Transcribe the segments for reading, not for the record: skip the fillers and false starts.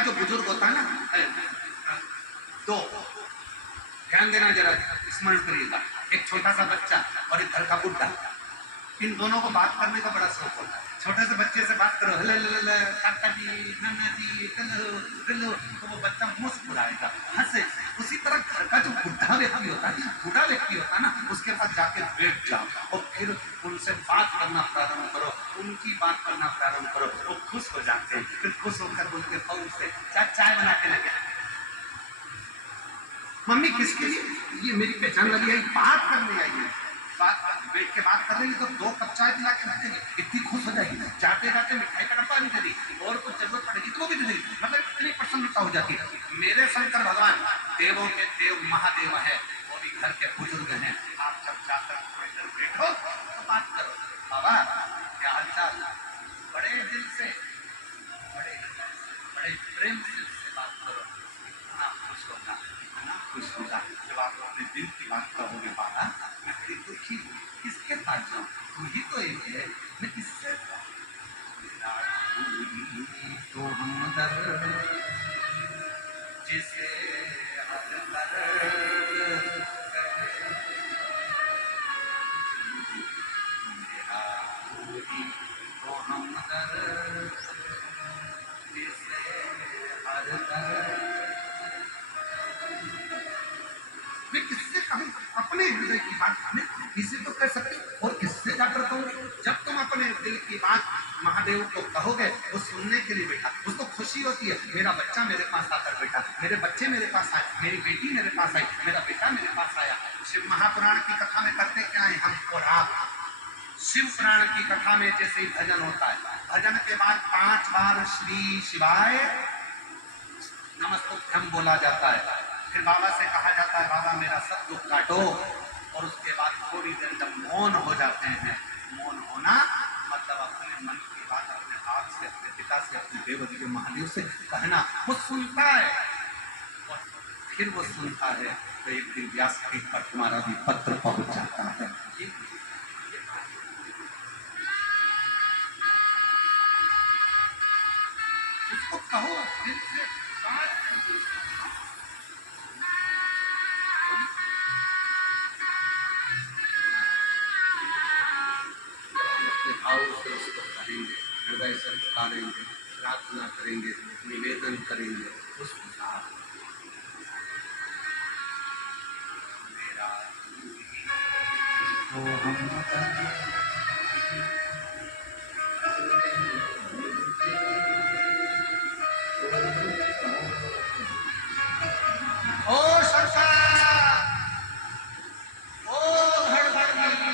का जो बुजुर्ग होता है ना, दो ध्यान देना जरा, स्मरण करिएगा, एक छोटा सा बच्चा और एक घर का बुढ़ा, इन दोनों को बात करने का बड़ा शौक होता है। छोटे से बच्चे से बात करो, हेलो काका जी, नाना जी, हेलो, तो वो बच्चा मुस्कुराएगा, हंसे। उसी तरह घर का जो बुढ़ा व्यक्ति होता है, बूढ़ा व्यक्ति होता है ना, उसके पास जाके बैठ जाओ और फिर उनसे बात करना प्रारंभ करो, उनकी बात करना प्रारंभ करो, वो खुश हो जाते हैं। फिर खुश होकर बोलते फौज से चाय बना के लगे। मम्मी किसके लिए? ये मेरी पहचान वाली आई, बात करने आई है, बात बैठ के बात कर रही है, तो 2 कप चाय पिला के रखेंगे, इतनी खुश हो जाएगी। जाते जाते मिठाई का डब्बा नहीं देगी, और कुछ जरूरत पड़ेगी तो वो भी दे देगी। मतलब इतनी प्रसन्नता हो जाती है। मेरे शंकर भगवान देवों के देव महादेव है, वो भी घर के बुजुर्ग हैं। आप जब जाकर थोड़ी देर बैठो तो बात करो, बाबा क्या हालचाल, बड़े दिल से, बड़े प्रेम से बात करो, इतना खुश होगा, इतना खुश होगा। जब आप अपने दिल की बात करोगे, बाबा मैं बड़ी दुखी हूँ, किसके पास जाऊँ, तू ही तो एक है, मैं किससे तो हमदर्द जिसे हर दर्द मेरा कोई तो हमदर्द जिसे हर दर्द। मैं किससे कहूँ अपने हृदय की बात? मैं किसी तो कह सकती, और किससे जाकर कहूँगी? जब तुम अपने दिल की बात महादेव को कहोगे, वो सुनने के लिए बैठा, उसको खुशी होती है, मेरा बच्चा मेरे पास आकर बैठा, मेरे बच्चे मेरे पास आए, मेरी बेटी मेरे पास आई, मेरा बेटा मेरे पास आया। शिव महापुराण की कथा में करते क्या है हम और आप? शिव पुराण की कथा में जैसे ही भजन होता है, भजन के बाद 5 बार श्री शिवाय नमस्तुभ्यं बोला जाता है। फिर बाबा से कहा जाता है, बाबा मेरा सब दुख काटो, और उसके बाद थोड़ी देर जब मौन हो जाते हैं, मौन होना मतलब अपने मन की बात अपने आप से, अपने पिता से, अपने देवता के महादेव से कहना। वो सुनता है, और फिर वो सुनता है तो एक दिन व्यासपीठ पर तुम्हारा भी पत्र पहुंच जाता है। उसको कहो दिल से, भाव से उसको करेंगे, हृदय से पुकारेंगे, प्रार्थना करेंगे, निवेदन करेंगे, उसके साथ मेरा तो ओ सरकार, ओ धड़धड़ी,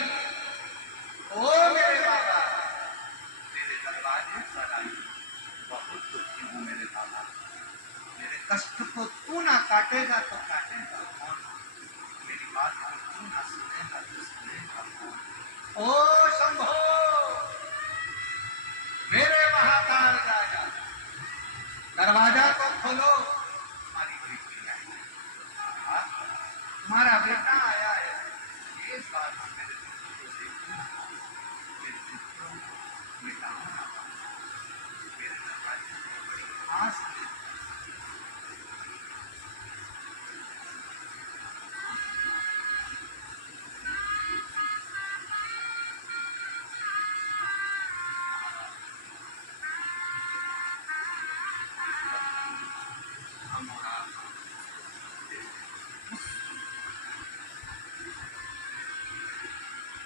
ओ मेरे बाबा, मेरे दरवाजे पर आई, बहुत दुखी हूँ मेरे बाबा, मेरे कष्ट को तू ना काटेगा तो काटेगा कौन, मेरी बात को तू ना सुनेगा तो सुनेगा कौन। ओ शंभो, मेरे महाकाल राजा, दरवाजा तो खोलो, तुम्हारी बेटी आई है, तुम्हारा बेटा आया है, ये बात मेरे दिल को देखना, मेरे मित्रों को मिटाना, मेरे दरवाजे पर बड़ी आस है।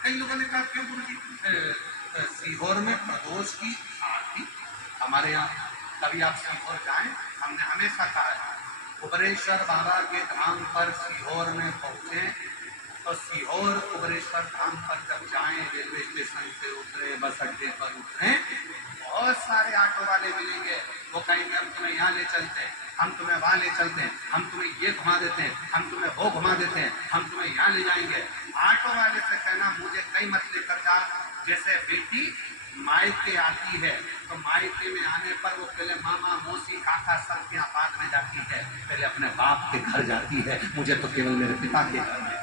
कई लोगों ने कहा क्यों गुरु जी सीहोर में प्रदोष की आरती, हमारे यहाँ कभी आप सीहोर जाएं, हमने हमेशा कहा है कुबरेश्वर बाबा के धाम पर सीहोर में पहुंचे, तो सीहोर कुबरेश्वर धाम पर जब जाएं, रेलवे स्टेशन से उतरे, बस अड्डे पर उतरे, बहुत सारे ऑटो वाले मिलेंगे, वो कहेंगे हम तुम्हें यहाँ ले चलते हैं, हम तुम्हें वहाँ ले चलते हैं, हम तुम्हें ये घुमा देते हैं, हम तुम्हें वो घुमा देते हैं, हम तुम्हें यहाँ ले जाएंगे। ऑटो वाले से कहना मुझे कहीं मत लेकर जा। जैसे बेटी मायके आती है तो मायके में आने पर वो पहले मामा मौसी काका सब यहाँ बाद में जाती है, पहले अपने बाप के घर जाती है, मुझे तो केवल मेरे पिता के घर में।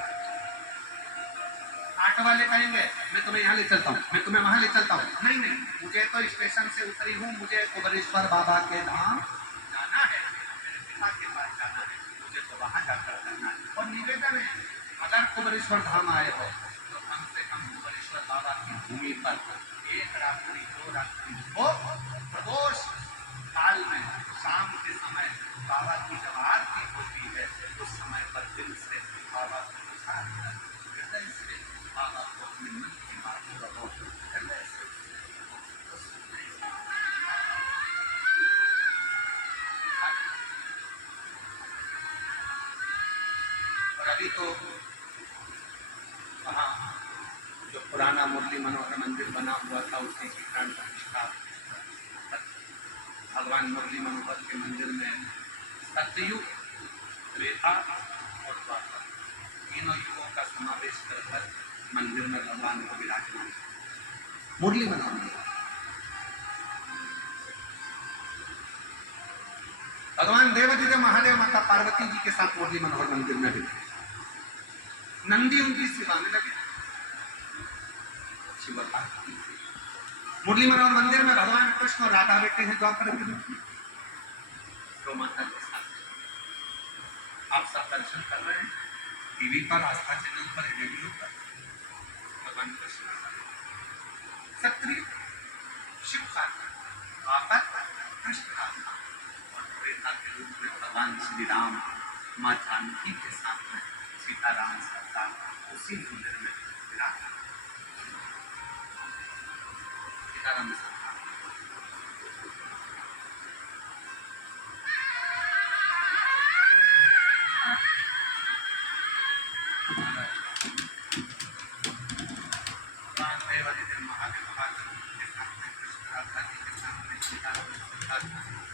ऑटो वाले कहेंगे मैं तुम्हें यहाँ ले चलता हूँ, मैं तुम्हें वहां ले चलता हूँ, नहीं नहीं मुझे तो स्टेशन से उतरी हूँ, मुझे कुबरेश्वर बाबा के धाम जाना है, गुफा के पास जाना है, मुझे तो वहां जाकर करना है। और निवेदन है, अगर कुबेरेश्वर धाम आए हो तो कम से कम कुबेरेश्वर बाबा की भूमि पर 1 रात्रि 2 रात्रि हो। प्रदोष काल में शाम के समय बाबा की जब आरती होती है उस समय पर दिल से बाबा को प्रसाद कर, हृदय से बाबा को अपने मन की बात कहो, हृदय से। और अभी तो वहाँ जो पुराना मुरली मनोहर मंदिर बना हुआ था उसी की प्राण प्रतिष्ठा भगवान मुरली मनोहर के मंदिर में सतयुग, त्रेता और द्वापर तीनों युगों का समावेश कर मंदिर में भगवान को विराजमान मुरली मनोहर। भगवान देवाधिदेव महादेव माता पार्वती जी के साथ मुरली मनोहर मंदिर में भी नंदी उनकी सेवा में लगे। मुरली मनोहर मंदिर में भगवान कृष्ण और राधा बैठे हैं द्वापर के रूप में, तो माता के साथ आप सब दर्शन कर रहे हैं टीवी पर, आस्था चैनल पर, रेडियो पर। भगवान कृष्ण क्षत्रिय शिव का द्वापर कृष्ण का और त्रेता के रूप में भगवान श्री राम माँ जानकी के साथ में सीताराम सरकार उसी मंदिर में विराजमान। सीताराम सरकार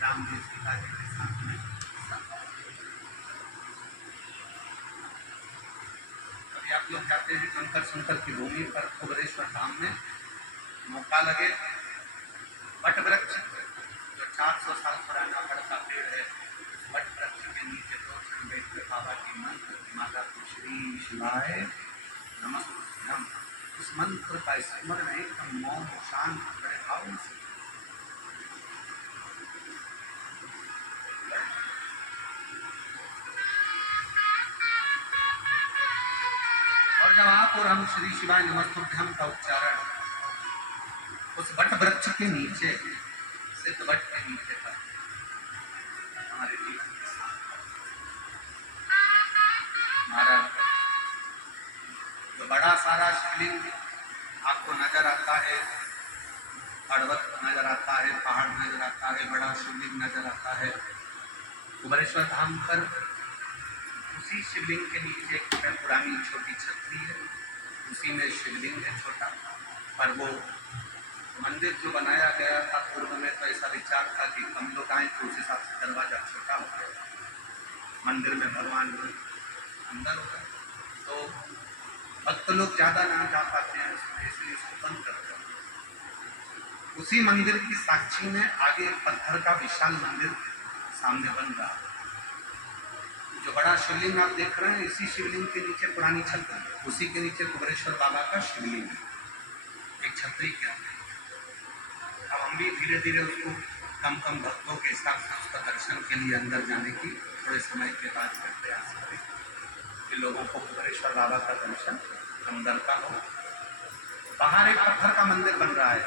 राम जी सीता जी के साथ में। अभी आप लोग जाते हैं कंकर शंकर की भूमि पर कुबेरेश्वर धाम में, मौका लगे वट वृक्ष जो 400 साल पुराना बड़ा पेड़ है, वट वृक्ष के नीचे 2 क्षण बैठ कर बाबा की मंत्र माता को श्री शिवाय नमः उस मंत्र का स्मरण एकदम मौन शांत बड़े भाव से। और जब आप और हम श्री शिवाय नमस्तुभ्यम का उच्चारण उस वट वृक्ष के नीचे, सिद्ध वट के नीचे पर हमारे जीवन के साथ हमारा जो बड़ा सारा शिवलिंग आपको नजर आता है, पर्वत नजर आता है, पहाड़ नजर आता है, बड़ा शिवलिंग नजर आता है कुबेरेश्वर धाम पर। उसी शिवलिंग के नीचे एक पुरानी छोटी छतरी है, उसी में शिवलिंग है छोटा। पर वो मंदिर जो बनाया गया था पूर्व में तो ऐसा विचार था कि कम लोग आए तो उस हिसाब से दरवाजा छोटा हो गया, मंदिर में भगवान अंदर हो गए तो भक्त लोग ज्यादा ना जा पाते हैं, इसलिए इसको बंद कर दिया। उसी मंदिर की साक्षी में आगे एक पत्थर का विशाल मंदिर सामने बन रहा, जो बड़ा शिवलिंग आप देख रहे हैं इसी शिवलिंग के नीचे पुरानी छतरी, उसी के नीचे कुबेरेश्वर बाबा का शिवलिंग एक छतरी के अंदर। अब हम भी धीरे धीरे उसको कम भक्तों के हिसाब से उसका दर्शन के लिए अंदर जाने की थोड़े समय के बाद में प्रयास करें कि लोगों को कुबेरेश्वर बाबा का दर्शन अंदर का हो। बाहर एक पत्थर का मंदिर बन रहा है,